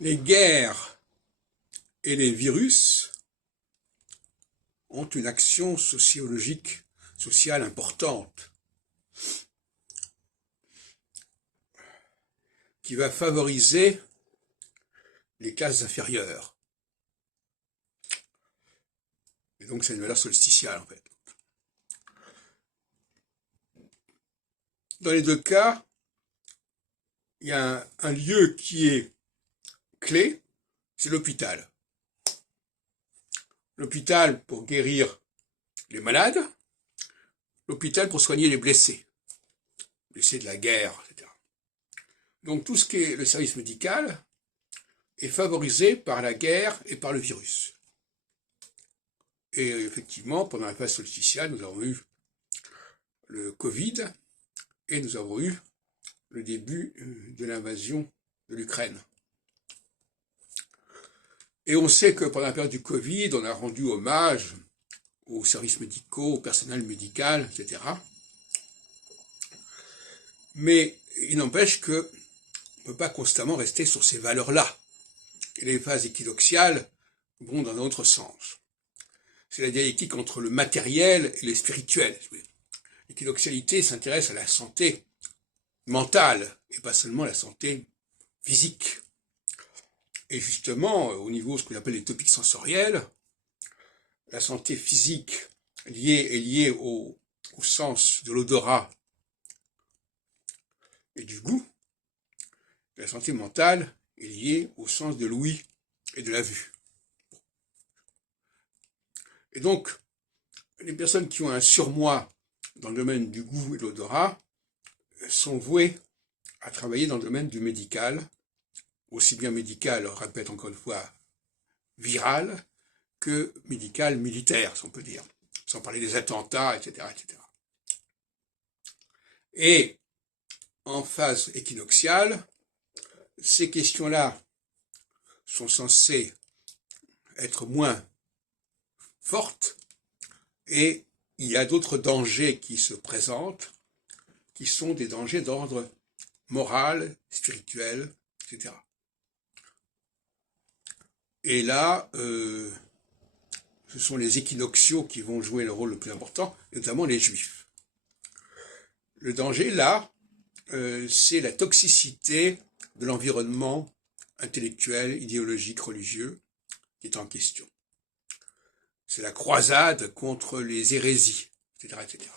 Les guerres et les virus ont une action sociologique, sociale importante, qui va favoriser les classes inférieures. Et donc c'est une valeur solsticiale en fait. Dans les deux cas, il y a un lieu qui est clé, c'est l'hôpital. L'hôpital pour guérir les malades, l'hôpital pour soigner les blessés de la guerre, etc. Donc tout ce qui est le service médical est favorisé par la guerre et par le virus. Et effectivement, pendant la phase solsticiale, nous avons eu le Covid et nous avons eu le début de l'invasion de l'Ukraine. Et on sait que pendant la période du Covid, on a rendu hommage aux services médicaux, au personnel médical, etc. Mais il n'empêche qu'on ne peut pas constamment rester sur ces valeurs-là. Et les phases équinoxiales vont dans un autre sens. C'est la dialectique entre le matériel et le spirituel. L'équinoxialité s'intéresse à la santé mentale et pas seulement à la santé physique. Et justement, au niveau de ce qu'on appelle les topiques sensoriels, la santé physique est liée au sens de l'odorat et du goût. La santé mentale est liée au sens de l'ouïe et de la vue. Et donc, les personnes qui ont un surmoi dans le domaine du goût et de l'odorat sont vouées à travailler dans le domaine du médical, aussi bien médical, je répète encore une fois, viral, que médical militaire, si on peut dire, sans parler des attentats, etc., etc. Et en phase équinoxiale, ces questions-là sont censées être moins fortes, et il y a d'autres dangers qui se présentent, qui sont des dangers d'ordre moral, spirituel, etc. Et là, ce sont les équinoxiaux qui vont jouer le rôle le plus important, notamment les juifs. Le danger, là, c'est la toxicité de l'environnement intellectuel, idéologique, religieux qui est en question. C'est la croisade contre les hérésies, etc., etc.